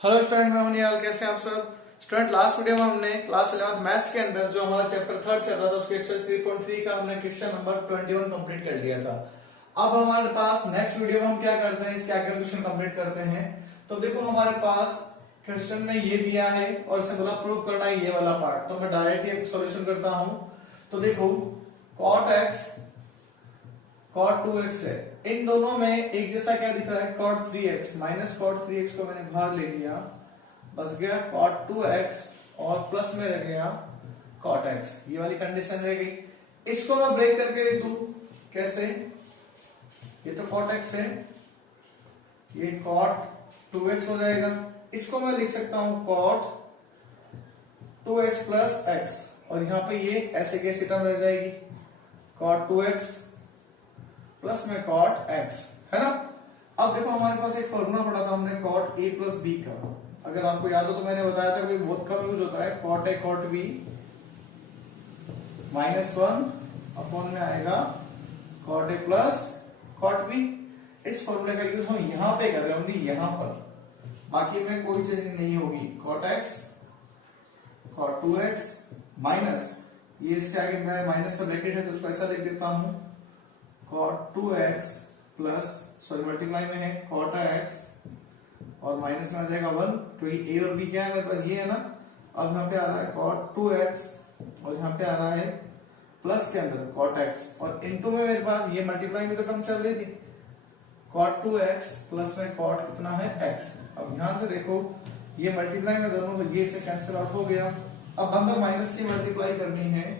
Hello student, मैं हूं निहाल। कैसे हैं आप सब स्टूडेंट? लास्ट वीडियो में हमने क्लास 11th मैथ्स के अंदर जो हमारा चैप्टर थर्ड चल रहा था उसके एक्सरसाइज 3.3 का हमने क्वेश्चन नंबर 21 कंप्लीट कर लिया था। अब हमारे पास नेक्स्ट वीडियो में हम क्या करते हैं, इसके आगे क्वेश्चन कंप्लीट करते हैं। तो देखो हमारे पास क्वेश्चन में ये दिया है और इसे बोला प्रूव करना है ये वाला पार्ट। तो मैं डायरेक्ट ये सॉल्यूशन करता हूं। तो देखो cot x cot 2x है, इन दोनों में एक जैसा क्या दिख रहा है cot 3x minus cot 3x को मैंने बाहर ले लिया, बस गया cot 2x और प्लस में रह गया cot x। ये वाली कंडीशन रह गई। इसको मैं ब्रेक करके लिख दूं कैसे? ये तो cot x है, ये cot 2x हो जाएगा। इसको मैं लिख सकता हूं cot 2x प्लस x और यहां पे ये ऐसे कैसे टर्म रह जाएगी cot 2x प्लस में cot x, है ना। अब देखो हमारे पास एक फॉर्मूला पढ़ा था हमने cot a प्लस b का। अगर आपको याद हो तो मैंने बताया था कि बहुत कम यूज होता है। cot a cot b minus 1 upon में आएगा cot a plus cot b। इस फॉर्मूले का यूज हम यहां पे कर रहे हैं, ओनली यहां पर, बाकी में कोई चेंज नहीं होगी। cot x cot 2x minus, ये इसके आगे मैं माइनस का ब्रैकेट है तो उसको ऐसा लिख देता हूं cot 2x plus sorry multiply में है cot x और माइनस में आ जाएगा 1, क्योंकि a और b क्या है मेरे पास ये है ना। अब यहाँ पे आ रहा है cot 2x और यहाँ पे आ रहा है प्लस के अंदर cot x और इनटू में मेरे पास ये मल्टीप्लाई में तो टर्म चल रही थी cot 2x प्लस में cot कितना है x। अब यहां से देखो ये मल्टीप्लाई में दोनों में ये से कैंसिल आउट हो गया। अब अंदर माइनस की मल्टीप्लाई करनी है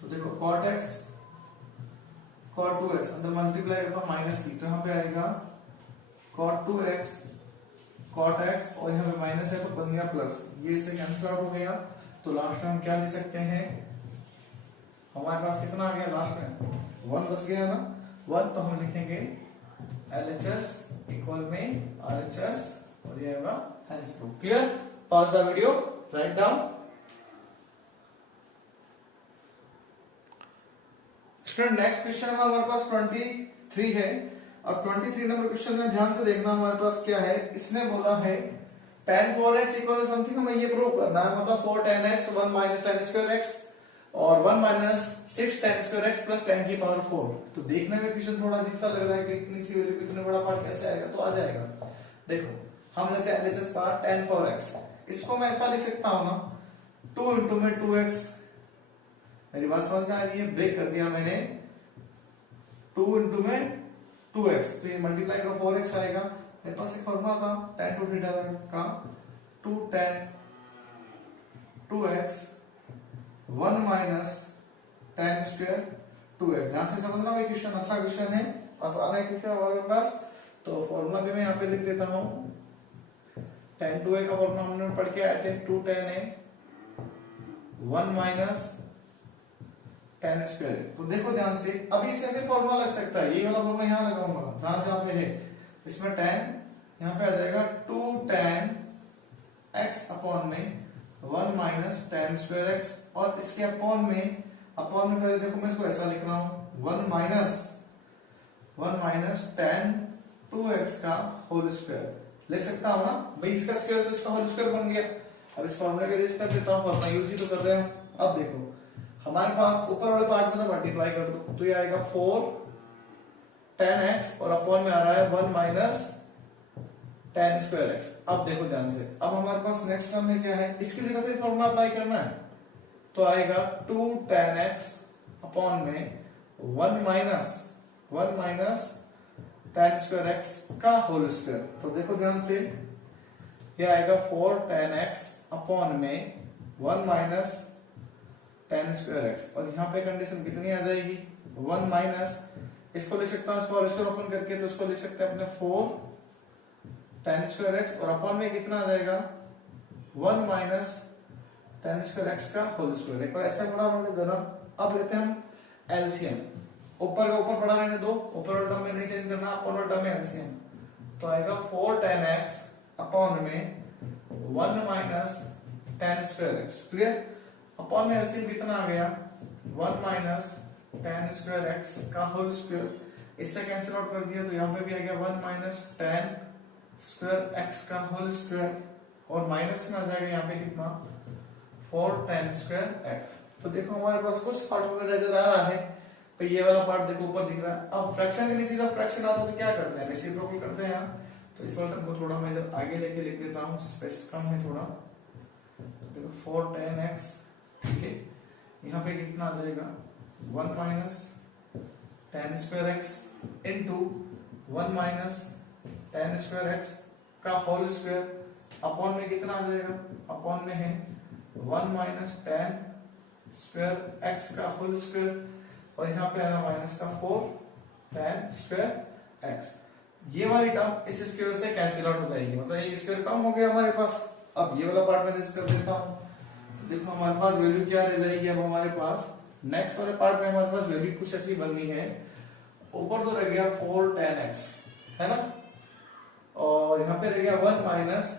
तो देखो cot x cot 2x अंदर मल्टीप्लाई करता हूं माइनस की, तो यहाँ पे आएगा cot 2x cot x और यहाँ पे माइनस है तो बन गया प्लस, ये इससे कैंसिल आउट हो गया। तो लास्ट में हम क्या लिख सकते हैं, हमारे पास कितना आ गया लास्ट में 1 बच गया ना 1, तो हम लिखेंगे LHS इक्वल में RHS और ये होगा hence proof. Clear? Pause the video, write down. Student next question हमारे पास 23 है। अब 23 नंबर क्वेश्चन में ध्यान से देखना हमारे पास क्या है। इसने बोला है tan 4x इक्वल समथिंग, हमें ये प्रूव करना है। मतलब 4 tan x 1 minus tan square x और 1 minus 6 tan square x plus tan की पावर 4। तो देखने में क्वेश्चन थोड़ा अजीब सा लग रहा है कि इतनी सी वैल्यू इतने बड़ा पार्ट कैसे आएगा, तो आ जाएगा। देखो हम लेते हैं LHS पार्ट tan 4x, इसको मैं ऐसा लिख सकता हूं ना 2 इंटू में 2x। मेरी बात समझ में आ रही है? ब्रेक कर दिया मैंने 2 इंटू में 2x, तो ये मल्टीप्लाई करो 4x आएगा। मेरे पास एक फॉर्मूला था tan 2 थीटा का 2 tan 2x 1 minus tan square 2x। ध्यान से समझना भाई, क्वेश्चन अच्छा क्वेश्चन है, आसान है क्वेश्चन हमारे पास। तो फॉर्मूला भी मैं यहाँ पे लिख देता हूँ। tan 2a का फॉर्मूला हमने पढ़ के आए थे 2 tan a 1 minus tan square. तो देखो ध्यान से, अभी इसे भी फॉर्मूला लग सकता है, ये वाला फॉर्मूला यहाँ लगाऊंगा, ध्यान से यहाँ पे है। इसमें tan यहाँ पे आ जाएगा 2 tan x अपॉन में 1 माइनस tan स्क्वायर x और इसके अपॉन में पहले देखो मैं इसको ऐसा लिख रहा हूं 1 माइनस tan 2x का होल स्क्वायर लिख सकता हूं ना भाई। इसका स्क्वायर तो इसका होल स्क्वायर बन गया। अब इस फॉर्मूले का यूज कर देता हूं, अपना यूज ही तो कर रहे हैं। अब देखो हमारे पास ऊपर वाले पार्ट में तो मल्टीप्लाई कर दो, तो ये आएगा 4 tan x और अपॉन में आ रहा है 1 माइनस tan स्क्वायर x। अब देखो ध्यान से, अब हमारे पास नेक्स्ट टर्म में क्या है, इसकी जगह पे फॉर्मूला अप्लाई करना है, तो आएगा 2 tan x अपॉन में 1 माइनस tan स्क्वायर x का होल स्क्वायर। तो देखो ध्यान से, ये आएगा 4 tan x अपॉन में 1 माइनस tan स्क्वायर x और यहाँ पे कंडीशन कितनी आ जाएगी 1 माइनस, इसको लिख सकता हूँ इसको होल स्क्वायर ओपन करके, तो इसको लिख सकते हैं अपने 4 tan स्क्वायर x और अपॉन में कितना आ जाएगा 1 माइनस tan स्क्वायर x का होल स्क्वायर। एक बार ऐसा बड़ा हमने देना। अब लेते हैं हम एलसीएम, ऊपर का ऊपर पड़ा रहने दो, ऊपर वाला टर्म में नहीं चेंज करना, अपर वाला टर्म में एलसीएम। तो आएगा 4 tan x अपॉन में 1 minus tan square x। Clear? Upon में एलसीएम कितना आ गया 1 माइनस tan स्क्वायर x का होल स्क्वायर। इससे कैंसिल आउट कर दिया तो यहाँ पे भी आ गया 1 माइनस tan स्क्वायर x का होल स्क्वायर। और माइनस में आ जाएगा यहाँ पे कितना 4 tan स्क्वायर x। तो देखो हमारे पास कुछ पार्ट में नजर आ रहा है, तो ये वाला पार्ट देखो ऊपर दिख रहा है। अब फ्रैक्शन के नीचे जब फ्रैक्शन आता है तो क्या करते हैं, रेसिप्रोकल करते हैं। तो इस वाले को थोड़ा मैं इधर आगे लेके लिख देता हूँ, स्पेस कम है थोड़ा। देखो 4 tan x, ठीक है, यहाँ पे कितना आ जाएगा 1 minus tan square x into 1 minus tan square x का होल स्क्वायर अपॉन में कितना आ जाएगा, अपॉन में है 1 माइनस tan स्क्वायर x का होल स्क्वायर, और यहाँ पे आ रहा माइनस का 4 tan स्क्वायर x। ये वाली टर्म इस स्क्वायर से कैंसिल आउट हो जाएगी, मतलब एक स्क्वायर कम हो गया हमारे पास। अब ये वाला पार्ट मैं रेज कर देता हूँ, तो देखो हमारे पास वैल्यू क्या रह जाएगी। अब हमारे पास नेक्स्ट वाले पार्ट में हमारे पास वैल्यू कुछ ऐसी बननी है, ऊपर तो रह गया 4 tan x है ना, और यहाँ पे रह गया 1 माइनस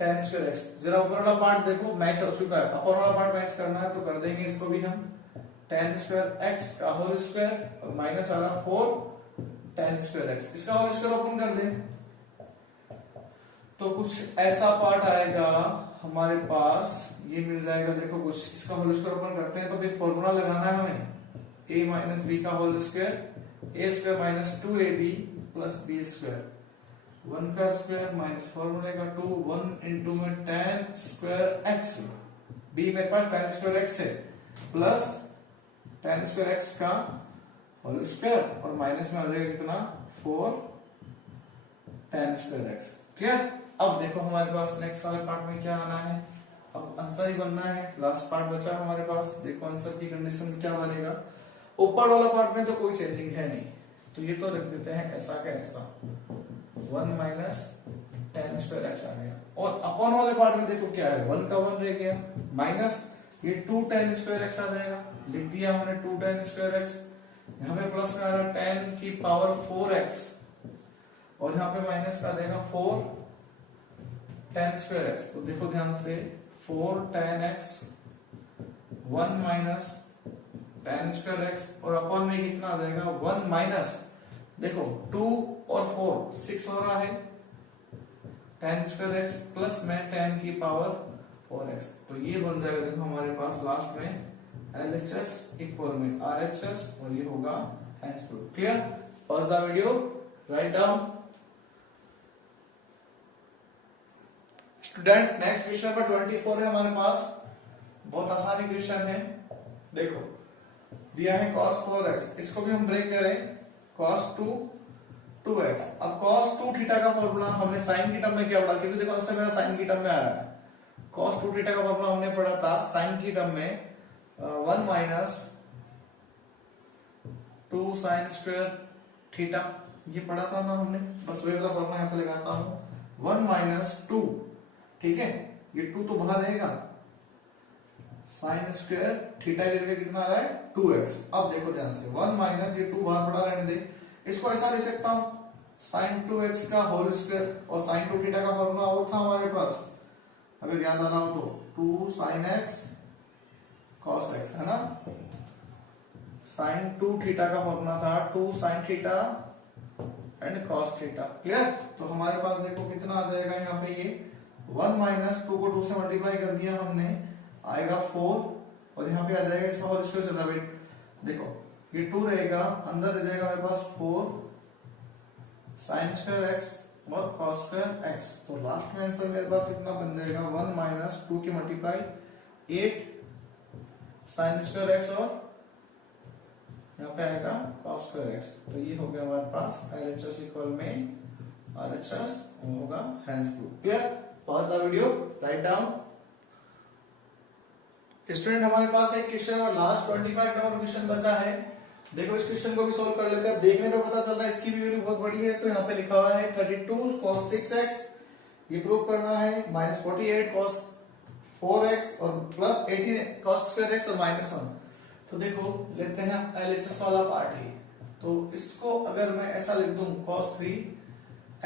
tan स्क्वायर x। जरा ऊपर वाला पार्ट देखो मैच हो चुका है, अपर वाला पार्ट मैच करना है तो कर देंगे इसको भी हम, tan स्क्वायर x का होल स्क्वायर और माइनस आ रहा 4 tan स्क्वायर x, इसका होल स्क्वायर ओपन कर दें तो कुछ ऐसा पार्ट आएगा हमारे पास, ये मिल जाएगा। देखो कुछ इसका होल स्क्वायर ओपन करते हैं तो भी फॉर्मूला लगाना है हमें, a माइनस बी का whole square, a square minus 2ab plus b square, 1 का स्क्वायर माइनस फॉर्मूले का 2, 1 इंटू में tan स्क्वायर x, b मेरे पास tan स्क्वायर x है, प्लस tan स्क्वायर x का होल स्क्वायर और माइनस में आ जाएगा कितना 4 tan स्क्वायर x। क्लियर। अब देखो हमारे पास नेक्स्ट वाले पार्ट में क्या आना है, अब आंसर ही बनना है, लास्ट पार्ट बचा हमारे पास। देखो आंसर की कंडीशन क्या बनेगा, ऊपर वाला पार्ट में तो कोई चेंजिंग है नहीं, तो ये तो रख देते हैं ऐसा का ऐसा, 1 माइनस tan स्क्वायर x आ गया। और अपॉन वाले पार्ट में देखो क्या है, 1 का 1 रह गया, माइनस ये 2 tan स्क्वायर x आ जाएगा, लिख दिया हमने 2 tan स्क्वायर x, यहाँ पे प्लस का आ रहा tan की पावर 4x, और यहाँ पे माइनस का देगा 4 tan स्क्वायर x। तो देखो ध्यान से 4 tan x 1 minus tan square x, और अपॉन में कितना आ जाएगा 1 माइनस, देखो 2 और 4 6 हो रहा है tan स्क्वायर x प्लस में tan की पावर 4x। तो ये बन जाएगा देखो हमारे पास लास्ट में LHS इक्वल में RHS, और ये होगा hence proof. Clear. Pause the video, write down. Student next question number 24 है हमारे पास, बहुत आसानी क्वेश्चन है। देखो दिया है cos 4x, इसको भी हम ब्रेक करें cos 2x। अब cos 2 थीटा का फॉर्मूला हमने साइन की टर्म में क्या पढ़ा, क्योंकि देखो आंसर मेरा साइन की टर्म में आ रहा है। cos 2 थीटा का फॉर्मूला हमने पढ़ा था साइन की टर्म में 1 माइनस 2 साइन स्क्वायर थीटा, ये पढ़ा था ना हमने, बस वही वाला फॉर्मूला यहाँ पे लगाता हूं 1 माइनस 2, ठीक है, ये 2 तो बाहर रहेगा, साइन स्क्वायर थीटा की जगह कितना आ रहा है 2x। अब देखो ध्यान से 1 माइनस ये 2 बाहर पड़ा रहने दे, इसको ऐसा लिख सकता हूं साइन 2x का होल स्क्वायर, और साइन 2 थीटा का फॉर्मूला और था हमारे पास, अगर याद आ रहा हो तो 2 साइन x cos x है ना, साइन 2 थीटा का फॉर्मूला था 2 sine theta and cos theta. Clear. तो हमारे पास देखो कितना आ जाएगा यहाँ पे, ये 1 माइनस 2 को 2 से मल्टीप्लाई कर दिया हमने, आएगा 4, और यहाँ पे आ जाएगा इसका होल स्क्वायर चल रहा है, देखो ये 2 रहेगा, अंदर रह जाएगा मेरे पास 4 साइन स्क्वायर x और cos स्क्वायर x। तो लास्ट में आंसर मेरे पास कितना बन जाएगा 1 माइनस 2 की मल्टीप्लाई 8 साइन स्क्वायर x, और यहाँ पे आएगा cos स्क्वायर x। तो ये हो गया हमारे पास LHS इक्वल में RHS होगा hence proof. Clear. Pause the video, write down. Student हमारे पास एक क्वेश्चन और लास्ट 25 नंबर क्वेश्चन बचा है। देखो इस क्वेश्चन को भी सोल्व कर लेते हैं, देखने पे पता चल रहा है इसकी भी वैल्यू बहुत बड़ी है। तो यहाँ पे लिखा हुआ है 32 cos 6x, ये प्रूव करना है, माइनस 48 cos 4x और प्लस 18 cos स्क्वायर x और माइनस 1। तो देखो लेते हैं LHS वाला पार्ट ही, तो इसको अगर मैं ऐसा लिख दूं cos 3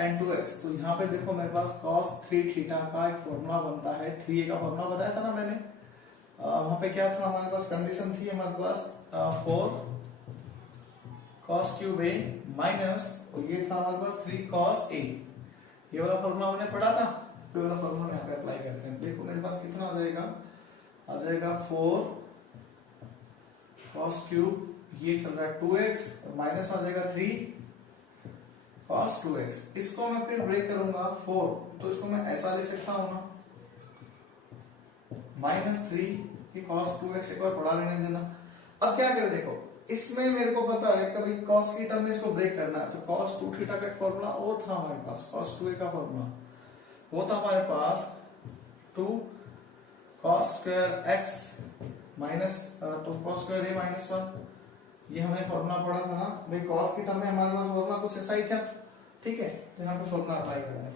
and 2x, तो यहाँ पे देखो मेरे पास cos 3 थीटा का एक फॉर्मूला बनता है, 3a का फॉर्मूला बताया था ना मैंने, वहां पे क्या था हमारे पास, कंडीशन थी हमारे पास 4 cos क्यूब a माइनस, और ये था हमारे पास 3 cos a, ये वाला फॉर्मूला हमने पढ़ा था ये वाला फॉर्मूला हम यहाँ पे अप्लाई करते हैं। देखो मेरे पास कितना आ जाएगा 4 cos क्यूब, ये चल रहा है 2x और माइनस में आ जाएगा 3 cos 2x। इसको मैं फिर ब्रेक करूंगा 4, तो इसको मैं ऐसा ले सकता हूं ना, -3 cos 2x। एक बार बढ़ा लेने देना। अब क्या करें, देखो इसमें मेरे को पता है कभी cos की टर्म में इसको ब्रेक करना है, तो cos 2 थीटा का फॉर्मूला वो था हमारे पास, cos 2a का फॉर्मूला वो था हमारे पास 2 cos square x minus 2 cos square a minus 1। ये हमने फॉर्मूला पढ़ा था ना भाई, cos की टर्म में हमारे पास फॉर्मूला कुछ ऐसा ही था, ठीक है। तो यहाँ पे फॉर्मूला अप्लाई करते हैं,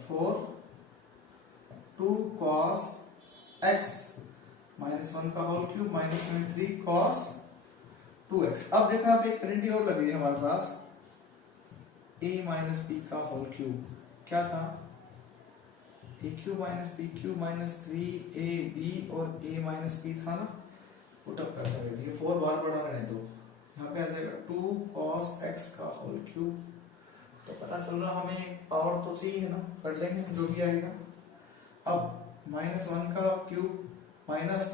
2 cos x माइनस 1 का whole cube minus 3 cos 2x। अब देखो यहाँ पे एक क्वांटिटी और लगी है हमारे पास, a माइनस b का होल क्यूब, क्या था a cube minus b cube minus 3ab और a माइनस b था ना, पुटअप करते हैं। ये 4 बार बढ़ा रहे तो यहाँ पे आ जाएगा 2 cos x का होल क्यूब। तो पता चल रहा हमें पावर तो चाहिए ना, कर लेंगे जो भी आएगा। अब -1 का क्यूब माइनस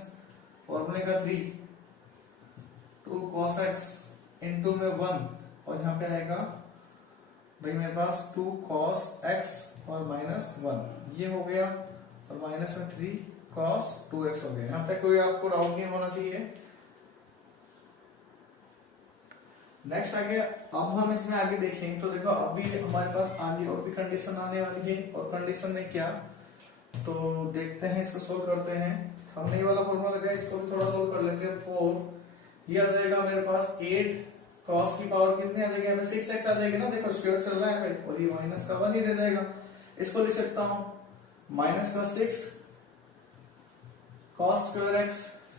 फॉर्मूले का 3 2 cos x इंटू में 1, और यहाँ पे आएगा भाई मेरे पास 2 cos x और -1, ये हो गया, और माइनस में 3 cos 2x हो गया। यहाँ तक कोई आपको डाउट नहीं होना चाहिए। नेक्स्ट आगे, अब हम इसमें आगे देखें तो देखो अभी हमारे पास आगे और भी कंडीशन आने वाली है, और कंडीशन में क्या, तो देखते हैं, इसको सोल्व करते हैं। हमने ये वाला फॉर्मूला लगाया, इसको भी थोड़ा सोल्व कर लेते हैं। 4 ये आ जाएगा मेरे पास 8 cos की पावर कितनी आ जाएगी, हमें 6x आ जाएगी ना, देखो स्क्वायर चल रहा है भाई, और ये माइनस का 1 ही रह जाएगा। इसको लिख सकता हूं माइनस का 6 cos स्क्वायर x,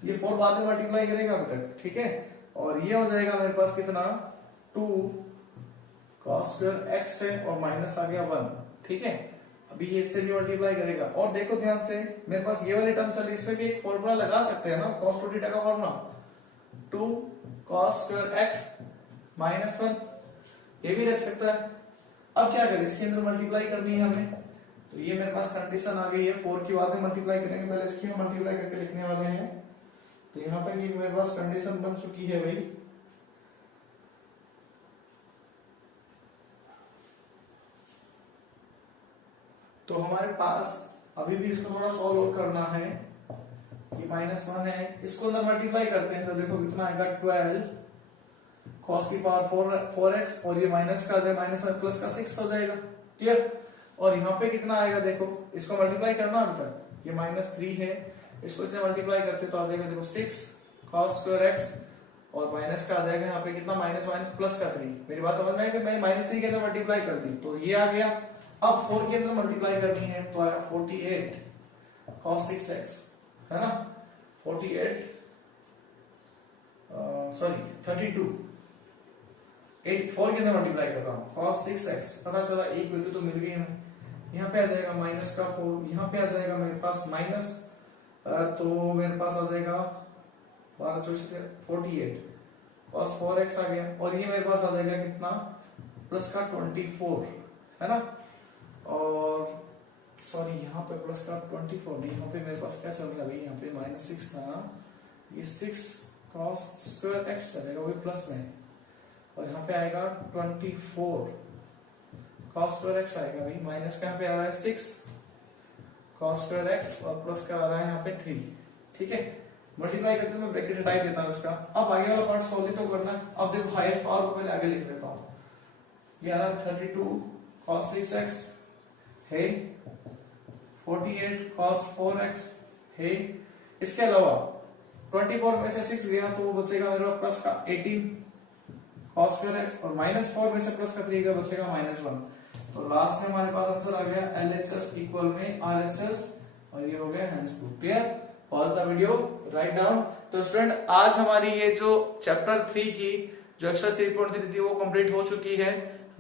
ये 4 बाद में मल्टीप्लाई करेगा अभी तक, ठीक है। और ये हो जाएगा मेरे पास कितना 2 cos स्क्वायर x है, और माइनस आ गया 1, ठीक है। अभी ये इससे भी मल्टीप्लाई करेगा, और देखो ध्यान से मेरे पास ये वाली टर्म चली, इसमें भी एक फॉर्मूला लगा सकते हैं ना, cos 2 थीटा का formula 2 cos square x minus 1, ये भी रख सकता है। अब क्या करें, इसके अंदर मल्टीप्लाई करनी है हमें, तो ये मेरे पास कंडीशन आ गई है। 4 की बाद में मल्टीप्लाई करेंगे, पहले इसकी हम मल्टीप्लाई करके लिखने वाले हैं। तो यहां तक ये मेरे पास कंडीशन बन चुकी है भाई। तो हमारे पास अभी भी इसको थोड़ा सॉल्व और करना है। ये -1 है, इसको अंदर मल्टीप्लाई करते हैं तो देखो कितना आएगा 12 cos की पावर 4x, और ये माइनस का आ जाएगा, माइनस में प्लस का 6 हो जाएगा, क्लियर। और यहाँ पे कितना आएगा, देखो इसको मल्टीप्लाई करना अभी तक, ये -3 है, इसको इससे मल्टीप्लाई करते तो आ जाएगा देखो 6 cos स्क्वायर x, और माइनस का आ जाएगा यहाँ पे कितना, माइनस माइनस प्लस का 3। मेरी बात समझ में आई कि मैंने -3 के अंदर मल्टीप्लाई कर दी, तो ये आ गया। अब 4 के अंदर मल्टीप्लाई करनी है, तो आया 48 cos 6x, है ना, 48 सॉरी 32, 4 के अंदर मल्टीप्लाई कर रहा हूँ, cos 6x, पता चला एक वैल्यू तो मिल गई हमें। यहाँ पे आ जाएगा माइनस का 4, यहाँ पे आ जाएगा मेरे पास माइनस, तो मेरे पास आ जाएगा 48 cos 4x आ गया, और ये मेरे पास आ जाएगा कितना, प्लस का 24, है ना। और सॉरी यहाँ पे प्लस का 24 नहीं, यहाँ पे मेरे पास क्या चल रहा है भाई, यहाँ पे -6 था ना, ये 6 cos स्क्वायर x चलेगा, वो भी प्लस में, और यहाँ पे आएगा 24 cos स्क्वायर x आएगा भाई, माइनस का यहाँ पे आ रहा है 6 cos स्क्वायर x, और प्लस का आ रहा है यहाँ पे 3, ठीक है। मल्टीप्लाई करते हुए मैं ब्रैकेट हटा ही देता हूँ उसका। अब आगे वाला पार्ट सॉल्व तो करना है। अब देखो हाईएस्ट पावर को पहले आगे लिख लेता हूँ, ये आ रहा है 32 cos 6x है, 48 cos 4x है, इसके अलावा 24 में से 6 गया तो वो बचेगा मेरे पास प्लस का 18 cos स्क्वायर x, और -4 में से प्लस का 3 का बचेगा -1। तो लास्ट में हमारे पास आंसर आ गया LHS इक्वल में RHS, और ये हो गया hence proof. Clear, pause the video, write down. तो स्टूडेंट आज हमारी ये जो चैप्टर 3 की जो एक्सरसाइज 3.3 थी वो कंप्लीट हो चुकी है।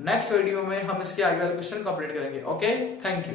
नेक्स्ट वीडियो में हम इसके आगे वाले क्वेश्चन कंप्लीट करेंगे। Okay, thank you.